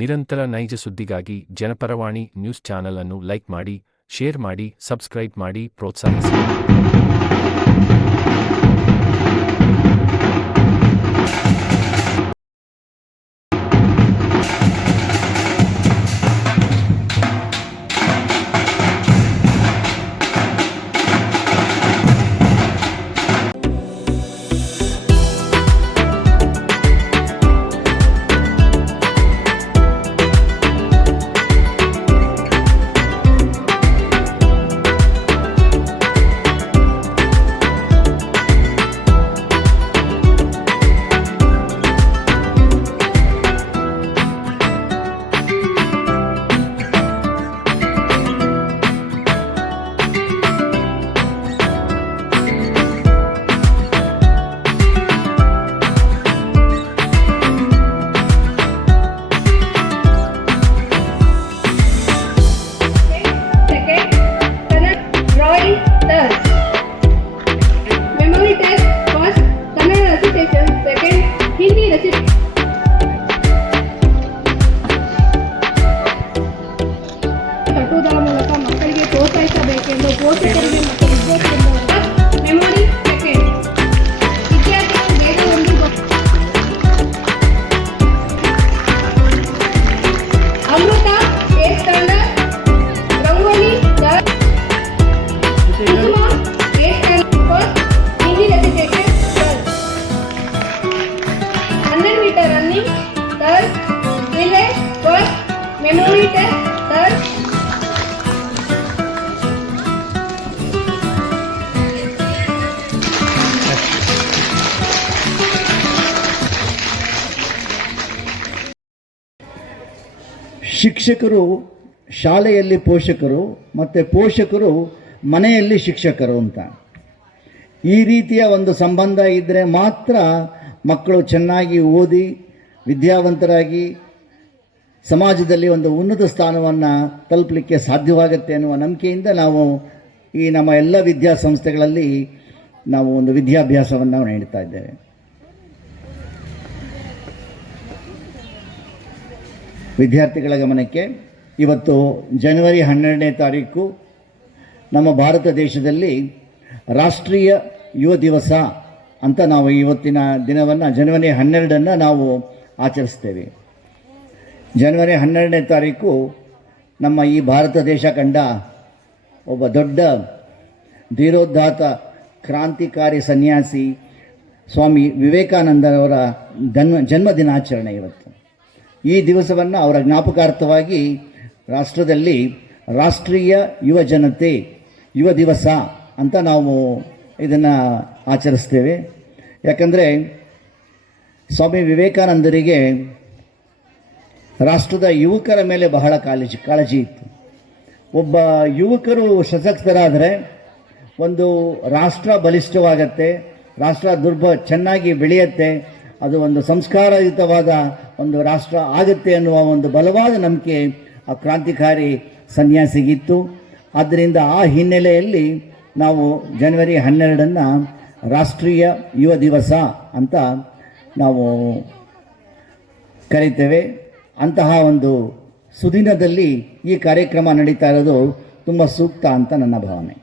ನಿರಂತರ ನೈಜ ಸುದ್ದಿಗಾಗಿ ಜನಪರವಾಣಿ ನ್ಯೂಸ್ ಚಾನೆಲ್ ಅನ್ನು ಲೈಕ್ ಮಾಡಿ, ಶೇರ್ ಮಾಡಿ, ಸಬ್ಸ್ಕ್ರೈಬ್ ಮಾಡಿ, ಪ್ರೋತ್ಸಾಹಿಸಿ. ಕಟ್ಟುವುದರ ಮೂಲಕ ಮಕ್ಕಳಿಗೆ ಪ್ರೋತ್ಸಾಹಿಸಬೇಕೆಂದು ಪೋಷಕರಿಗೆ ಮತ್ತು ವಿದ್ಯಾರ್ಥಿಗಳಿಂದ ಮೆಮೊರಿ ಸೆಕೆಂಡ್ ವಿದ್ಯಾರ್ಥಿಗಳು ಬೇಗ ಒಂದು Amrutha A standard rangoli Kusuma A standard first Hindi recitation 100 metre running third relay first memory test third ಶಿಕ್ಷಕರು ಶಾಲೆಯಲ್ಲಿ ಪೋಷಕರು ಮತ್ತು ಪೋಷಕರು ಮನೆಯಲ್ಲಿ ಶಿಕ್ಷಕರು ಅಂತ ಈ ರೀತಿಯ ಒಂದು ಸಂಬಂಧ ಇದ್ದರೆ ಮಾತ್ರ ಮಕ್ಕಳು ಚೆನ್ನಾಗಿ ಓದಿ ವಿದ್ಯಾವಂತರಾಗಿ ಸಮಾಜದಲ್ಲಿ ಒಂದು ಉನ್ನತ ಸ್ಥಾನವನ್ನು ತಲುಪಲಿಕ್ಕೆ ಸಾಧ್ಯವಾಗುತ್ತೆ ಅನ್ನುವ ನಂಬಿಕೆಯಿಂದ ನಾವು ಈ ನಮ್ಮ ಎಲ್ಲ ವಿದ್ಯಾಸಂಸ್ಥೆಗಳಲ್ಲಿ ನಾವು ಒಂದು ವಿದ್ಯಾಭ್ಯಾಸವನ್ನು ನೀಡ್ತಾ ಇದ್ದೇವೆ. ವಿದ್ಯಾರ್ಥಿಗಳ ಗಮನಕ್ಕೆ ಇವತ್ತು ಜನವರಿ 12ನೇ ತಾರೀಕು ನಮ್ಮ ಭಾರತ ದೇಶದಲ್ಲಿ ರಾಷ್ಟ್ರೀಯ ಯುವ ದಿವಸ ಅಂತ ನಾವು ಇವತ್ತಿನ ದಿನವನ್ನು ಜನವರಿ 12 ನಾವು ಆಚರಿಸ್ತೇವೆ. ಜನವರಿ 12ನೇ ತಾರೀಕು ನಮ್ಮ ಈ ಭಾರತ ದೇಶ ಕಂಡ ಒಬ್ಬ ದೊಡ್ಡ ಧೀರೋದಾತ್ತ ಕ್ರಾಂತಿಕಾರಿ ಸನ್ಯಾಸಿ ಸ್ವಾಮಿ ವಿವೇಕಾನಂದರವರ ಜನ್ಮ ದಿನಾಚರಣೆ ಇವತ್ತು. ಈ ದಿವಸವನ್ನು ಅವರ ಜ್ಞಾಪಕಾರ್ಥವಾಗಿ ರಾಷ್ಟ್ರದಲ್ಲಿ ರಾಷ್ಟ್ರೀಯ ಯುವ ಜನತೆ ಯುವ ದಿವಸ ಅಂತ ನಾವು ಇದನ್ನು ಆಚರಿಸ್ತೇವೆ. ಯಾಕಂದರೆ ಸ್ವಾಮಿ ವಿವೇಕಾನಂದರಿಗೆ ರಾಷ್ಟ್ರದ ಯುವಕರ ಮೇಲೆ ಬಹಳ ಕಾಳಜಿ ಇತ್ತು. ಒಬ್ಬ ಯುವಕರು ಸಶಕ್ತರಾದರೆ ಒಂದು ರಾಷ್ಟ್ರ ಬಲಿಷ್ಠವಾಗತ್ತೆ, ರಾಷ್ಟ್ರ ಚೆನ್ನಾಗಿ ಬೆಳೆಯುತ್ತೆ, ಅದು ಒಂದು ಸಂಸ್ಕಾರಯುತವಾದ ಒಂದು ರಾಷ್ಟ್ರ ಆಗುತ್ತೆ ಅನ್ನುವ ಒಂದು ಬಲವಾದ ನಂಬಿಕೆ ಆ ಕ್ರಾಂತಿಕಾರಿ ಸನ್ಯಾಸಿಗಿತ್ತು. ಆದ್ದರಿಂದ ಆ ಹಿನ್ನೆಲೆಯಲ್ಲಿ ನಾವು ಜನವರಿ 12 ರಾಷ್ಟ್ರೀಯ ಯುವ ದಿವಸ ಅಂತ ನಾವು ಕರೀತೇವೆ. ಅಂತಹ ಒಂದು ಸುದಿನದಲ್ಲಿ ಈ ಕಾರ್ಯಕ್ರಮ ನಡೀತಾ ಇರೋದು ತುಂಬ ಸೂಕ್ತ ಅಂತ ನನ್ನ ಭಾವನೆ.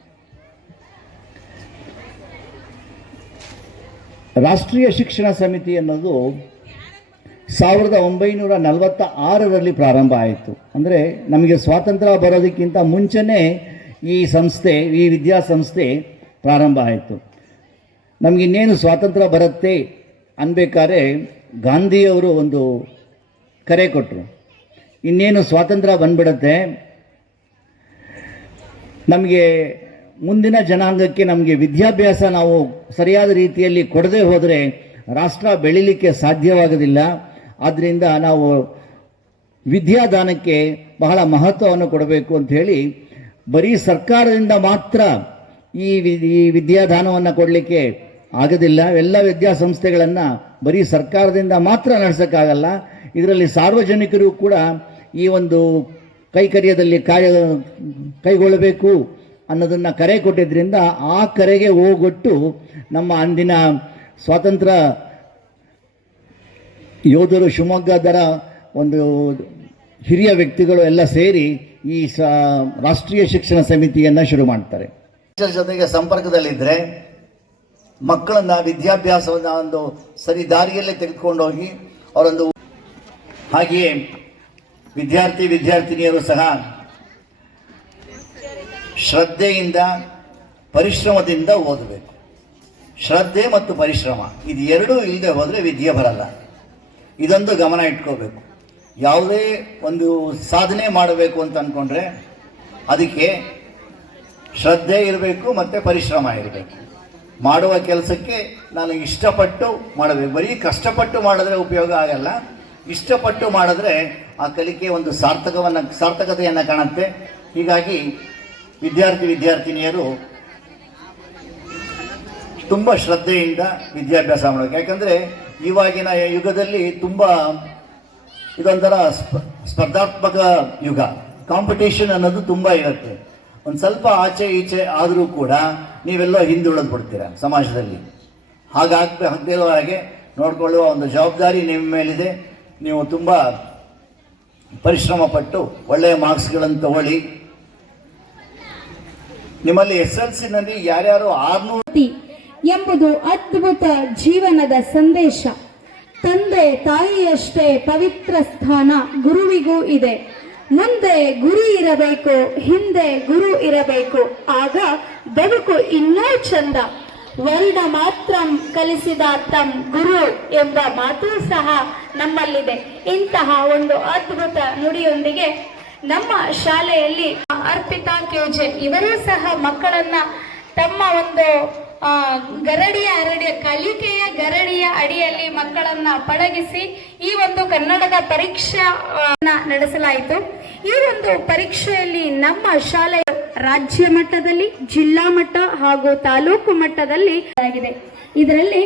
ರಾಷ್ಟ್ರೀಯ ಶಿಕ್ಷಣ ಸಮಿತಿ ಅನ್ನೋದು 1946ರಲ್ಲಿ ಪ್ರಾರಂಭ ಆಯಿತು. ಅಂದರೆ ನಮಗೆ ಸ್ವಾತಂತ್ರ್ಯ ಬರೋದಕ್ಕಿಂತ ಮುಂಚೆನೇ ಈ ವಿದ್ಯಾಸಂಸ್ಥೆ ಪ್ರಾರಂಭ ಆಯಿತು. ನಮಗಿನ್ನೇನು ಸ್ವಾತಂತ್ರ್ಯ ಬರುತ್ತೆ ಅನ್ಬೇಕಾದ್ರೆ ಗಾಂಧಿಯವರು ಒಂದು ಕರೆ ಕೊಟ್ಟರು. ಇನ್ನೇನು ಸ್ವಾತಂತ್ರ್ಯ ಬಂದ್ಬಿಡುತ್ತೆ, ನಮಗೆ ಮುಂದಿನ ಜನಾಂಗಕ್ಕೆ ನಮಗೆ ವಿದ್ಯಾಭ್ಯಾಸ ನಾವು ಸರಿಯಾದ ರೀತಿಯಲ್ಲಿ ಕೊಡದೆ ಹೋದರೆ ರಾಷ್ಟ್ರ ಬೆಳೀಲಿಕ್ಕೆ ಸಾಧ್ಯವಾಗೋದಿಲ್ಲ. ಆದ್ದರಿಂದ ನಾವು ವಿದ್ಯಾದಾನಕ್ಕೆ ಬಹಳ ಮಹತ್ವವನ್ನು ಕೊಡಬೇಕು ಅಂತ ಹೇಳಿ ಬರೀ ಸರ್ಕಾರದಿಂದ ಮಾತ್ರ ಈ ವಿದ್ಯಾದಾನವನ್ನು ಕೊಡಲಿಕ್ಕೆ ಆಗೋದಿಲ್ಲ. ಎಲ್ಲ ವಿದ್ಯಾಸಂಸ್ಥೆಗಳನ್ನು ಬರೀ ಸರ್ಕಾರದಿಂದ ಮಾತ್ರ ನಡೆಸೋಕ್ಕಾಗಲ್ಲ. ಇದರಲ್ಲಿ ಸಾರ್ವಜನಿಕರು ಕೂಡ ಈ ಒಂದು ಕೈಕರ್ಯದಲ್ಲಿ ಕೈಗೊಳ್ಳಬೇಕು ಅನ್ನೋದನ್ನು ಕರೆ ಕೊಟ್ಟಿದ್ದರಿಂದ ಆ ಕರೆಗೆ ಹೋಗೊಟ್ಟು ನಮ್ಮ ಅಂದಿನ ಸ್ವಾತಂತ್ರ್ಯ ಯೋಧರು ಶಿವಮೊಗ್ಗದರ ಒಂದು ಹಿರಿಯ ವ್ಯಕ್ತಿಗಳು ಎಲ್ಲ ಸೇರಿ ಈ ರಾಷ್ಟ್ರೀಯ ಶಿಕ್ಷಣ ಸಮಿತಿಯನ್ನು ಶುರು ಮಾಡ್ತಾರೆ. ಜೊತೆಗೆ ಸಂಪರ್ಕದಲ್ಲಿದ್ದರೆ ಮಕ್ಕಳನ್ನು ವಿದ್ಯಾಭ್ಯಾಸವನ್ನು ಒಂದು ಸರಿ ದಾರಿಯಲ್ಲೇ ತೆಗೆದುಕೊಂಡೋಗಿ ಅವರೊಂದು, ಹಾಗೆಯೇ ವಿದ್ಯಾರ್ಥಿನಿಯರು ಸಹ ಶ್ರದ್ಧೆಯಿಂದ ಪರಿಶ್ರಮದಿಂದ ಓದಬೇಕು. ಶ್ರದ್ಧೆ ಮತ್ತು ಪರಿಶ್ರಮ ಇದು ಎರಡೂ ಇಲ್ಲದೆ ಹೋದರೆ ವಿದ್ಯೆ ಬರಲ್ಲ. ಇದೊಂದು ಗಮನ ಇಟ್ಕೋಬೇಕು. ಯಾವುದೇ ಒಂದು ಸಾಧನೆ ಮಾಡಬೇಕು ಅಂತ ಅಂದ್ಕೊಂಡ್ರೆ ಅದಕ್ಕೆ ಶ್ರದ್ಧೆ ಇರಬೇಕು ಮತ್ತು ಪರಿಶ್ರಮ ಇರಬೇಕು. ಮಾಡುವ ಕೆಲಸಕ್ಕೆ ನಾನು ಇಷ್ಟಪಟ್ಟು ಮಾಡಬೇಕು. ಬರೀ ಕಷ್ಟಪಟ್ಟು ಮಾಡಿದ್ರೆ ಉಪಯೋಗ ಆಗಲ್ಲ. ಇಷ್ಟಪಟ್ಟು ಮಾಡಿದ್ರೆ ಆ ಕಲಿಕೆ ಒಂದು ಸಾರ್ಥಕತೆಯನ್ನು ಕಾಣುತ್ತೆ. ಹೀಗಾಗಿ ವಿದ್ಯಾರ್ಥಿನಿಯರು ತುಂಬ ಶ್ರದ್ಧೆಯಿಂದ ವಿದ್ಯಾಭ್ಯಾಸ ಮಾಡಬೇಕು. ಯಾಕಂದರೆ ಇವಾಗಿನ ಯುಗದಲ್ಲಿ ತುಂಬ ಇದೊಂಥರ ಸ್ಪರ್ಧಾತ್ಮಕ ಯುಗ. ಕಾಂಪಿಟೇಷನ್ ಅನ್ನೋದು ತುಂಬ ಇರುತ್ತೆ. ಒಂದು ಸ್ವಲ್ಪ ಆಚೆ ಈಚೆ ಆದರೂ ಕೂಡ ನೀವೆಲ್ಲೋ ಹಿಂದುಳಿದು ಬಿಡ್ತೀರ ಸಮಾಜದಲ್ಲಿ. ಹಾಗಾಗದಿರೋ ಹಾಗೆ ನೋಡಿಕೊಳ್ಳುವ ಒಂದು ಜವಾಬ್ದಾರಿ ನಿಮ್ಮ ಮೇಲಿದೆ. ನೀವು ತುಂಬ ಪರಿಶ್ರಮ ಪಟ್ಟು ಒಳ್ಳೆಯ ಮಾರ್ಕ್ಸ್ಗಳನ್ನು ತಗೊಳ್ಳಿ. ನಿಮ್ಮಲ್ಲಿ SLCನಲ್ಲಿ ಯಾರ್ಯಾರು 600 ಎಂಬುದು ಅದ್ಭುತ ಜೀವನದ ಸಂದೇಶ. ತಂದೆ ತಾಯಿಯಷ್ಟೇ ಪವಿತ್ರ ಸ್ಥಾನ ಗುರುವಿಗೂ ಇದೆ. ಮುಂದೆ ಗುರಿ ಇರಬೇಕು, ಹಿಂದೆ ಗುರು ಇರಬೇಕು. ಆಗ ಬದುಕು ಇನ್ನೂ ಚಂದ. ವರ್ಣ ಮಾತ್ರ ಕಲಿಸಿದ ತಂ ಗುರು ಎಂಬ ಮಾತು ಸಹ ನಮ್ಮಲ್ಲಿದೆ. ಇಂತಹ ಒಂದು ಅದ್ಭುತ ನುಡಿಯೊಂದಿಗೆ ನಮ್ಮ ಶಾಲೆಯಲ್ಲಿ ಅರ್ಪಿತಾ ಕ್ಯೂಜೆ ಇವರೂ ಸಹ ಮಕ್ಕಳನ್ನ ತಮ್ಮ ಒಂದು ಕಲಿಕೆಯ ಗರಡಿಯ ಅಡಿಯಲ್ಲಿ ಮಕ್ಕಳನ್ನ ಪಳಗಿಸಿ ಈ ಒಂದು ಕನ್ನಡದ ಪರೀಕ್ಷಾ ನಡೆಸಲಾಯಿತು. ಈ ಒಂದು ಪರೀಕ್ಷೆಯಲ್ಲಿ ನಮ್ಮ ಶಾಲೆ ರಾಜ್ಯ ಮಟ್ಟದಲ್ಲಿ, ಜಿಲ್ಲಾ ಮಟ್ಟ ಹಾಗೂ ತಾಲೂಕು ಮಟ್ಟದಲ್ಲಿ ಆಗಿದೆ. ಇದರಲ್ಲಿ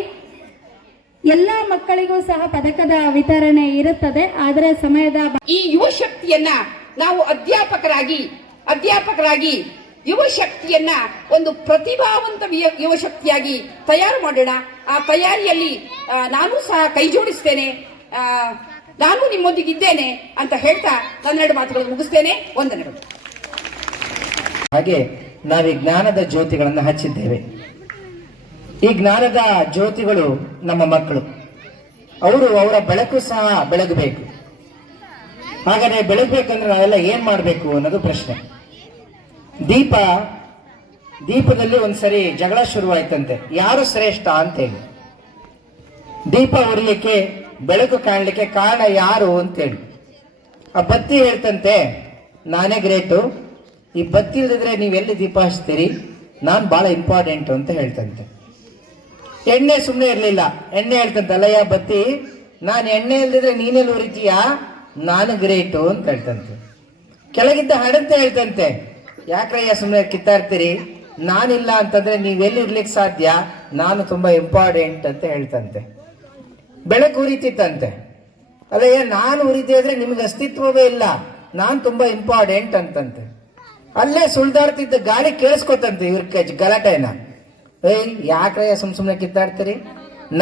ಎಲ್ಲ ಮಕ್ಕಳಿಗೂ ಸಹ ಪದಕದ ವಿತರಣೆ ಇರುತ್ತದೆ. ಆದರೆ ಸಮಯದ ಈ ಯುವ ಶಕ್ತಿಯನ್ನ ನಾವು ಅಧ್ಯಾಪಕರಾಗಿ ಯುವ ಶಕ್ತಿಯನ್ನ ಒಂದು ಪ್ರತಿಭಾವಂತ ಯುವ ಶಕ್ತಿಯಾಗಿ ತಯಾರು ಮಾಡೋಣ. ಆ ತಯಾರಿಯಲ್ಲಿ ನಾನು ಸಹ ಕೈ ಜೋಡಿಸ್ತೇನೆ, ನಾನು ನಿಮ್ಮೊಂದಿಗಿದ್ದೇನೆ ಅಂತ ಹೇಳ್ತಾ ನನ್ನೆರಡು ಮಾತುಗಳನ್ನು ಮುಗಿಸ್ತೇನೆ. ವಂದನೆಗಳು. ಹಾಗೆ ನಾವು ಜ್ಞಾನದ ಜ್ಯೋತಿಗಳನ್ನು ಹಚ್ಚಿದ್ದೇವೆ. ಈ ಜ್ಞಾನದ ಜ್ಯೋತಿಗಳು ನಮ್ಮ ಮಕ್ಕಳು. ಅವರ ಬೆಳಕು ಸಹ ಬೆಳಗಬೇಕು. ಹಾಗಾದ್ರೆ ಬೆಳಗ್ಬೇಕಂದ್ರೆ ನಾವೆಲ್ಲ ಏನ್ ಮಾಡಬೇಕು ಅನ್ನೋದು ಪ್ರಶ್ನೆ. ದೀಪದಲ್ಲಿ ಒಂದ್ಸರಿ ಜಗಳ ಶುರುವಾಯ್ತಂತೆ, ಯಾರು ಶ್ರೇಷ್ಠ ಅಂತೇಳಿ. ದೀಪ ಉರಿಲಿಕ್ಕೆ, ಬೆಳಕು ಕಾಣಲಿಕ್ಕೆ ಕಾರಣ ಯಾರು ಅಂತೇಳಿ. ಆ ಬತ್ತಿ ಹೇಳ್ತಂತೆ, ನಾನೇ ಗ್ರೇಟು, ಈ ಬತ್ತಿ ಇಲ್ಲದಿದ್ರೆ ನೀವೆಲ್ಲಿ ದೀಪ ಹಚ್ತೀರಿ, ನಾನು ಬಹಳ ಇಂಪಾರ್ಟೆಂಟ್ ಅಂತ ಹೇಳ್ತಂತೆ. ಎಣ್ಣೆ ಸುಮ್ಮನೆ ಇರಲಿಲ್ಲ. ಎಣ್ಣೆ ಹೇಳ್ತಂತೆ, ಅಲ್ಲಯ್ಯ ಬತ್ತಿ, ನಾನು ಎಣ್ಣೆ ಇಲ್ದಿದ್ರೆ ನೀನೆಲ್ಲಿ ಉರಿತೀಯಾ, ನಾನು ಗ್ರೇಟು ಅಂತ ಹೇಳ್ತಂತೆ. ಕೆಳಗಿದ್ದ ಹಡಂತೆ ಹೇಳ್ತಂತೆ, ಯಾಕ್ರಯ್ಯ ಸುಮ್ಮನೆ ಕಿತ್ತಾಡ್ತೀರಿ, ನಾನಿಲ್ಲ ಅಂತಂದ್ರೆ ನೀವೆಲ್ಲಿ ಇರ್ಲಿಕ್ಕೆ ಸಾಧ್ಯ, ನಾನು ತುಂಬಾ ಇಂಪಾರ್ಟೆಂಟ್ ಅಂತ ಹೇಳ್ತಂತೆ. ಬೆಳಕು ಉರಿತಿತ್ತಂತೆ, ಅಲ್ಲಯ್ಯ ನಾನು ಉರಿದೆ ಅಂದ್ರೆ ನಿಮ್ಗೆ ಅಸ್ತಿತ್ವವೇ ಇಲ್ಲ, ನಾನು ತುಂಬಾ ಇಂಪಾರ್ಟೆಂಟ್ ಅಂತಂತೆ. ಅಲ್ಲೇ ಸುಳ್ದಾಡ್ತಿದ್ದ ಗಾಳಿ ಕೇಳಿಸ್ಕೊತಂತೆ ಇವ್ರ ಗಲಾಟೆನ. ಯಾಕ್ರಯ್ಯ ಸುಮ್ಮನೆ ಕಿತ್ತಾಡ್ತೀರಿ,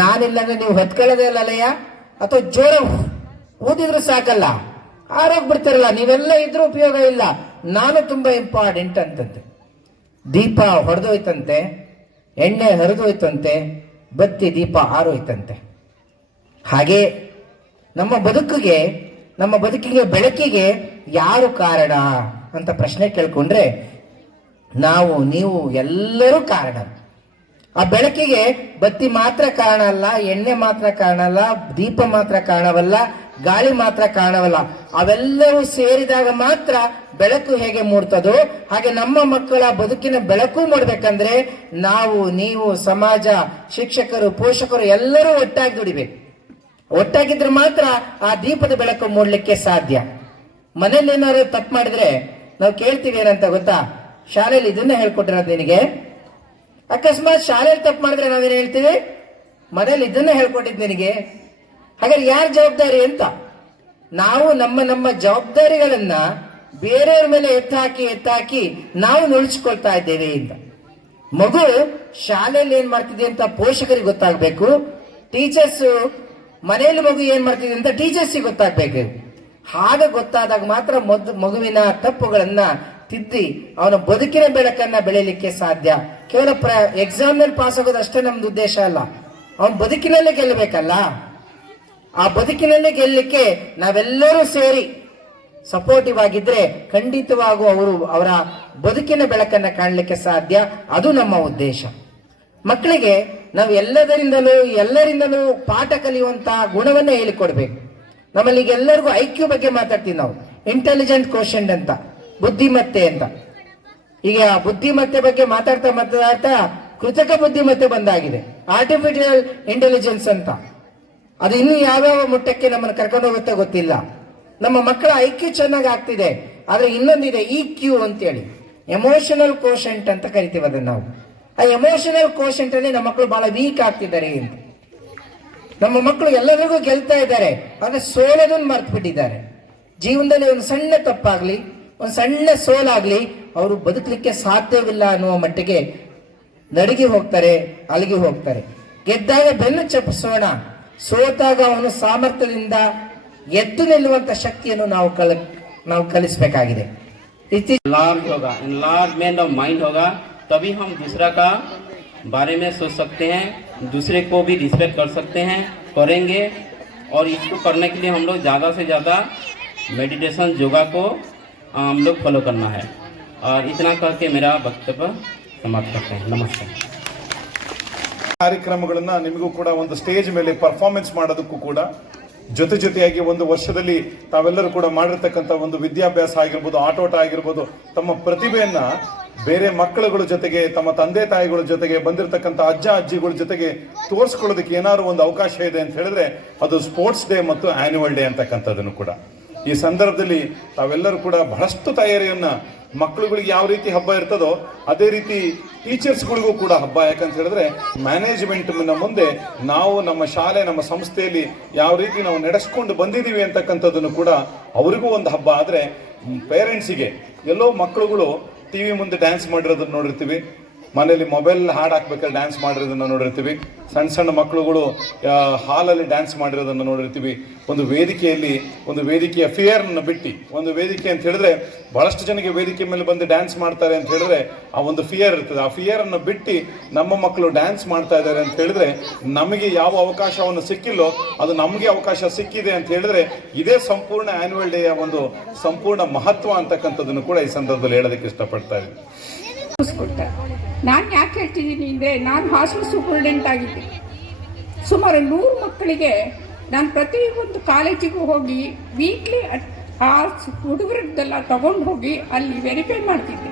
ನಾನಿಲ್ಲ ಅಂದ್ರೆ ನೀವು ಹೊತ್ಕೊಳ್ಳೋದೇ ಇಲ್ಲ ಅಲ್ಲಯ್ಯ, ಅಥವಾ ಜೋರ ಊದಿದ್ರು ಸಾಕಲ್ಲ, ಆರೋಗ್ಬಿಡ್ತಾರಲ್ಲ, ನೀವೆಲ್ಲ ಇದ್ರೂ ಉಪಯೋಗ ಇಲ್ಲ, ನಾನು ತುಂಬಾ ಇಂಪಾರ್ಟೆಂಟ್ ಅಂತಂತೆ. ದೀಪ ಹೊಡೆದೋಯ್ತಂತೆ, ಎಣ್ಣೆ ಹರಿದೋಯ್ತಂತೆ, ಬತ್ತಿ ದೀಪ ಆರೋಯ್ತಂತೆ. ಹಾಗೆ ನಮ್ಮ ಬದುಕಿಗೆ ಬೆಳಕಿಗೆ ಯಾರು ಕಾರಣ ಅಂತ ಪ್ರಶ್ನೆ ಕೇಳ್ಕೊಂಡ್ರೆ ನೀವು ಎಲ್ಲರೂ ಕಾರಣ. ಆ ಬೆಳಕಿಗೆ ಬತ್ತಿ ಮಾತ್ರ ಕಾರಣ ಅಲ್ಲ, ಎಣ್ಣೆ ಮಾತ್ರ ಕಾರಣ ಅಲ್ಲ, ದೀಪ ಮಾತ್ರ ಕಾರಣವಲ್ಲ, ಗಾಳಿ ಮಾತ್ರ ಕಾರಣವಲ್ಲ. ಅವೆಲ್ಲವೂ ಸೇರಿದಾಗ ಮಾತ್ರ ಬೆಳಕು ಹೇಗೆ ಮೂಡ್ತದೋ ಹಾಗೆ ನಮ್ಮ ಮಕ್ಕಳ ಬದುಕಿನ ಬೆಳಕು ಮೂಡ್ಬೇಕಂದ್ರೆ ನೀವು ಸಮಾಜ, ಶಿಕ್ಷಕರು, ಪೋಷಕರು ಎಲ್ಲರೂ ಒಟ್ಟಾಗಿ ದುಡಿಬೇಕು. ಒಟ್ಟಾಗಿದ್ರೆ ಮಾತ್ರ ಆ ದೀಪದ ಬೆಳಕು ಮೂಡ್ಲಿಕ್ಕೆ ಸಾಧ್ಯ. ಮನೇಲಿ ಏನಾದ್ರು ತಪ್ಪು ಮಾಡಿದ್ರೆ ನಾವು ಕೇಳ್ತೀವಿ ಏನಂತ ಗೊತ್ತಾ, ಶಾಲೆಯಲ್ಲಿ ಇದನ್ನ ಹೇಳ್ಕೊಟ್ಟಿರೋದು ನಿನಗೆ. ಅಕಸ್ಮಾತ್ ಶಾಲೆಯಲ್ಲಿ ತಪ್ಪು ಮಾಡಿದ್ರೆ ನಾವೇನು ಹೇಳ್ತೀವಿ, ಮನೇಲಿ ಇದನ್ನ ಹೇಳ್ಕೊಟ್ಟಿದ್ ನಿನಗೆ. ಹಾಗಾದ್ರೆ ಯಾರ ಜವಾಬ್ದಾರಿ ಅಂತ ನಾವು ನಮ್ಮ ಜವಾಬ್ದಾರಿಗಳನ್ನ ಬೇರೆಯವ್ರ ಮೇಲೆ ಎತ್ತಾಕಿ ನಾವು ನುಳಿಸ್ಕೊಳ್ತಾ ಇದ್ದೇವೆ ಅಂತ. ಮಗು ಶಾಲೆಯಲ್ಲಿ ಏನ್ ಮಾಡ್ತಿದೆ ಅಂತ ಪೋಷಕರಿಗೆ ಗೊತ್ತಾಗ್ಬೇಕು, ಟೀಚರ್ಸ್ ಮನೆಯಲ್ಲಿ ಮಗು ಏನ್ ಮಾಡ್ತಿದೆ ಅಂತ ಟೀಚರ್ಸಿಗೆ ಗೊತ್ತಾಗ್ಬೇಕು. ಆಗ ಗೊತ್ತಾದಾಗ ಮಾತ್ರ ಮಗುವಿನ ತಪ್ಪುಗಳನ್ನ ತಿದ್ದಿ ಅವನ ಬದುಕಿನ ಬೆಳಕನ್ನ ಬೆಳೀಲಿಕ್ಕೆ ಸಾಧ್ಯ. ಕೇವಲ ಎಕ್ಸಾಮ್ ನಲ್ಲಿ ಪಾಸ್ ಆಗೋದು ಅಷ್ಟೇ ನಮ್ದು ಉದ್ದೇಶ ಅಲ್ಲ, ಅವನ ಬದುಕಿನಲ್ಲೇ ಗೆಲ್ಲಬೇಕಲ್ಲ. ಆ ಬದುಕಿನಲ್ಲೇ ಗೆಲ್ಲಲಿಕ್ಕೆ ನಾವೆಲ್ಲರೂ ಸೇರಿ ಸಪೋರ್ಟಿವ್ ಆಗಿದ್ರೆ ಖಂಡಿತವಾಗೂ ಅವರ ಬದುಕಿನ ಬೆಳಕನ್ನ ಕಾಣಲಿಕ್ಕೆ ಸಾಧ್ಯ. ಅದು ನಮ್ಮ ಉದ್ದೇಶ. ಮಕ್ಕಳಿಗೆ ನಾವು ಎಲ್ಲರಿಂದಲೂ ಪಾಠ ಕಲಿಯುವಂತಹ ಗುಣವನ್ನ ಹೇಳಿಕೊಡ್ಬೇಕು. ನಮ್ಮಲ್ಲಿ ಈಗ ಎಲ್ಲರಿಗೂ IQ ಬಗ್ಗೆ ಮಾತಾಡ್ತೀವಿ ನಾವು, ಇಂಟೆಲಿಜೆಂಟ್ ಕೋಶೆಂಟ್ ಅಂತ, ಬುದ್ಧಿಮತ್ತೆ ಅಂತ. ಈಗ ಬುದ್ಧಿಮತ್ತೆ ಬಗ್ಗೆ ಮಾತಾಡ್ತಾ ಕೃತಕ ಬುದ್ಧಿಮತ್ತೆ ಬಂದಾಗಿದೆ, ಆರ್ಟಿಫಿಷಿಯಲ್ ಇಂಟೆಲಿಜೆನ್ಸ್ ಅಂತ. ಅದು ಇನ್ನೂ ಯಾವ್ಯಾವ ಮಟ್ಟಕ್ಕೆ ನಮ್ಮನ್ನು ಕರ್ಕೊಂಡು ಹೋಗುತ್ತೆ ಗೊತ್ತಿಲ್ಲ. ನಮ್ಮ ಮಕ್ಕಳ IQ ಚೆನ್ನಾಗಿ ಆಗ್ತಿದೆ, ಆದ್ರೆ ಇನ್ನೊಂದಿದೆ EQ ಅಂತೇಳಿ, ಎಮೋಷನಲ್ ಕೋಶೆಂಟ್ ಅಂತ ಕರಿತೀವಿ ಅದನ್ನ ನಾವು. ಆ ಎಮೋಷನಲ್ ಕೋಶೆಂಟ್ ಅಲ್ಲಿ ನಮ್ಮ ಮಕ್ಕಳು ಬಹಳ ವೀಕ್ ಆಗ್ತಿದ್ದಾರೆ ಅಂತ. ನಮ್ಮ ಮಕ್ಕಳು ಎಲ್ಲರಿಗೂ ಗೆಲ್ತಾ ಇದ್ದಾರೆ, ಆದ್ರೆ ಸೋಲೋದನ್ನು ಮರ್ತು ಬಿಟ್ಟಿದ್ದಾರೆ. ಜೀವನದಲ್ಲಿ ಒಂದು ಸಣ್ಣ ತಪ್ಪಾಗ್ಲಿ, ಒಂದು ಸಣ್ಣ ಸೋಲಾಗ್ಲಿ, ಅವರು ಬದುಕಲಿಕ್ಕೆ ಸಾಧ್ಯವಿಲ್ಲ ಅನ್ನುವ ಮಟ್ಟಿಗೆ ನಡುಗಿ ಹೋಗ್ತಾರೆ, ಅಲಗಿ ಹೋಗ್ತಾರೆ. ಗೆದ್ದಾಗ ಬೆನ್ನು ಚಪ್ಪಿಸೋಣ, ಸೋತಾಗ ಅವನು ಸಾಮರ್ಥ್ಯದಿಂದ ಎದ್ದು ನಿಲ್ಲುವಂತ ಶಕ್ತಿಯನ್ನು ನಾವು ಕಲಿಸಬೇಕಾಗಿದೆ. एनलार्जमेंट ऑफ माइंड होगा, तभी हम दूसरा का बारे में सोच सकते हैं, दूसरे को भी रिस्पेक्ट कर सकते हैं, करेंगे। और इसको करने के लिए हम लोग ज़्यादा से ज़्यादा मेडिटेशन योगा को हम लोग फॉलो करना है। और इतना करके मेरा वक्तव्य समाप्त करते हैं। नमस्कार। ಕಾರ್ಯಕ್ರಮಗಳನ್ನ ನಿಮಗೂ ಕೂಡ ಒಂದು ಸ್ಟೇಜ್ ಮೇಲೆ ಪರ್ಫಾರ್ಮೆನ್ಸ್ ಮಾಡೋದಕ್ಕೂ ಕೂಡ ಜೊತೆಯಾಗಿ ಒಂದು ವರ್ಷದಲ್ಲಿ ತಾವೆಲ್ಲರೂ ಕೂಡ ಮಾಡಿರ್ತಕ್ಕಂಥ ಒಂದು ವಿದ್ಯಾಭ್ಯಾಸ ಆಗಿರ್ಬೋದು, ಆಟೋಟ ಆಗಿರ್ಬೋದು, ತಮ್ಮ ಪ್ರತಿಭೆಯನ್ನ ಬೇರೆ ಮಕ್ಕಳುಗಳ ಜೊತೆಗೆ, ತಮ್ಮ ತಂದೆ ತಾಯಿಗಳ ಜೊತೆಗೆ, ಬಂದಿರತಕ್ಕಂಥ ಅಜ್ಜ ಅಜ್ಜಿಗಳ ಜೊತೆಗೆ ತೋರಿಸ್ಕೊಳ್ಳೋದಕ್ಕೆ ಏನಾದ್ರು ಒಂದು ಅವಕಾಶ ಇದೆ ಅಂತ ಹೇಳಿದ್ರೆ ಅದು ಸ್ಪೋರ್ಟ್ಸ್ ಡೇ ಮತ್ತು ಆನ್ಯುವಲ್ ಡೇ ಅಂತಕ್ಕಂಥದ್ದನ್ನು ಕೂಡ. ಈ ಸಂದರ್ಭದಲ್ಲಿ ತಾವೆಲ್ಲರೂ ಕೂಡ ಬಹಳಷ್ಟು ತಯಾರಿಯನ್ನ, ಮಕ್ಕಳುಗಳಿಗೆ ಯಾವ ರೀತಿ ಹಬ್ಬ ಇರ್ತದೋ ಅದೇ ರೀತಿ ಟೀಚರ್ಸ್ಗಳಿಗೂ ಕೂಡ ಹಬ್ಬ. ಯಾಕಂತ ಹೇಳಿದ್ರೆ ಮ್ಯಾನೇಜ್ಮೆಂಟ್ ಮುಂದೆ ನಾವು ನಮ್ಮ ಶಾಲೆ, ನಮ್ಮ ಸಂಸ್ಥೆಯಲ್ಲಿ ಯಾವ ರೀತಿ ನಾವು ನಡೆಸ್ಕೊಂಡು ಬಂದಿದ್ದೀವಿ ಅಂತಕ್ಕಂಥದ್ದನ್ನು ಕೂಡ ಅವರಿಗೂ ಒಂದು ಹಬ್ಬ. ಆದರೆ ಪೇರೆಂಟ್ಸಿಗೆ ಎಲ್ಲೋ ಮಕ್ಕಳುಗಳು TV ಮುಂದೆ ಡ್ಯಾನ್ಸ್ ಮಾಡಿರೋದನ್ನ ನೋಡಿರ್ತೀವಿ, ಮನೆಯಲ್ಲಿ ಮೊಬೈಲ್ ಹಾಡು ಹಾಕ್ಬೇಕಾದ್ರೆ ಡ್ಯಾನ್ಸ್ ಮಾಡಿರೋದನ್ನ ನೋಡಿರ್ತೀವಿ, ಸಣ್ಣ ಮಕ್ಕಳುಗಳು ಹಾಲಲ್ಲಿ ಡ್ಯಾನ್ಸ್ ಮಾಡಿರೋದನ್ನು ನೋಡಿರ್ತೀವಿ. ಒಂದು ವೇದಿಕೆಯ ಫಿಯರ್ನ ಬಿಟ್ಟು, ಒಂದು ವೇದಿಕೆ ಅಂತ ಹೇಳಿದ್ರೆ ಬಹಳಷ್ಟು ಜನಕ್ಕೆ ವೇದಿಕೆ ಮೇಲೆ ಬಂದು ಡ್ಯಾನ್ಸ್ ಮಾಡ್ತಾರೆ ಅಂತ ಹೇಳಿದ್ರೆ ಆ ಒಂದು ಫಿಯರ್ ಇರ್ತದೆ. ಆ ಫಿಯರನ್ನು ಬಿಟ್ಟು ನಮ್ಮ ಮಕ್ಕಳು ಡ್ಯಾನ್ಸ್ ಮಾಡ್ತಾ ಇದ್ದಾರೆ ಅಂತ ಹೇಳಿದ್ರೆ ನಮಗೆ ಯಾವ ಅವಕಾಶವನ್ನು ಸಿಕ್ಕಿಲ್ಲೋ ಅದು ನಮಗೆ ಅವಕಾಶ ಸಿಕ್ಕಿದೆ ಅಂತ ಹೇಳಿದ್ರೆ ಇದೇ ಸಂಪೂರ್ಣ ಆನ್ಯುವಲ್ ಡೇಯ ಒಂದು ಸಂಪೂರ್ಣ ಮಹತ್ವ ಅಂತಕ್ಕಂಥದ್ದನ್ನು ಕೂಡ ಈ ಸಂದರ್ಭದಲ್ಲಿ ಹೇಳೋದಕ್ಕೆ ಇಷ್ಟಪಡ್ತಾ ಇದ್ದೀನಿ. ನಾನು ಯಾಕೆ ಹೇಳ್ತಿದ್ದೀನಿ ಅಂದರೆ, ನಾನು ಹಾಸ್ಟೆಲ್ ಸೂಪರಿಂಟೆಂಡೆಂಟ್ ಆಗಿದ್ದೆ. ಸುಮಾರು 100 ಮಕ್ಕಳಿಗೆ ನಾನು ಪ್ರತಿ ಒಂದು ಕಾಲೇಜಿಗೂ ಹೋಗಿ ವೀಕ್ಲಿ ಆ ಹುಡುಗರದ್ದೆಲ್ಲ ತಗೊಂಡು ಹೋಗಿ ಅಲ್ಲಿ ವೆರಿಫೈ ಮಾಡ್ತಿದ್ದೆ,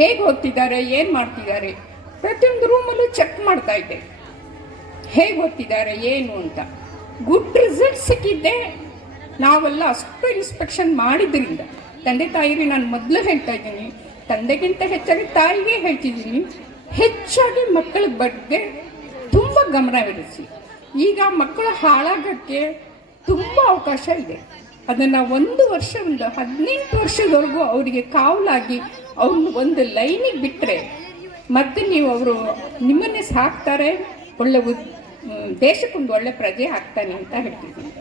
ಹೇಗೆ ಓದ್ತಿದ್ದಾರೆ, ಏನು ಮಾಡ್ತಿದ್ದಾರೆ. ಪ್ರತಿಯೊಂದು ರೂಮಲ್ಲೂ ಚೆಕ್ ಮಾಡ್ತಾ ಇದ್ದೆ, ಹೇಗೆ ಓದ್ತಿದ್ದಾರೆ ಏನು ಅಂತ. ಗುಡ್ ರಿಸಲ್ಟ್ ಸಿಕ್ಕಿದ್ದೆ ನಾವೆಲ್ಲ ಅಷ್ಟು ಇನ್ಸ್ಪೆಕ್ಷನ್ ಮಾಡಿದ್ರಿಂದ. ತಂದೆ ತಾಯಿಗೆ ನಾನು ಮೊದಲು ಹೇಳ್ತಾ ಇದ್ದೀನಿ, ತಂದೆಗಿಂತ ಹೆಚ್ಚಾಗಿ ತಾಯಿಗೆ ಹೇಳ್ತಿದ್ದೀನಿ, ಹೆಚ್ಚಾಗಿ ಮಕ್ಕಳ ಬಗ್ಗೆ ತುಂಬ ಗಮನವಿರಿಸಿ. ಈಗ ಮಕ್ಕಳು ಹಾಳಾಗೋಕ್ಕೆ ತುಂಬ ಅವಕಾಶ ಇದೆ. ಅದನ್ನು 1 ವರ್ಷ, ಒಂದು 18 ವರ್ಷದವರೆಗೂ ಅವರಿಗೆ ಕಾವಲಾಗಿ ಅವ್ರನ್ನ ಒಂದು ಲೈನಿಗೆ ಬಿಟ್ಟರೆ ಮತ್ತೆ ಅವರು ನಿಮ್ಮನ್ನೇ ಸಾಕ್ತಾರೆ, ಒಳ್ಳೆ ದೇಶಕ್ಕೊಂದು ಒಳ್ಳೆ ಪ್ರಜೆ ಆಗ್ತಾನೆ ಅಂತ ಹೇಳ್ತಿದ್ದೀನಿ.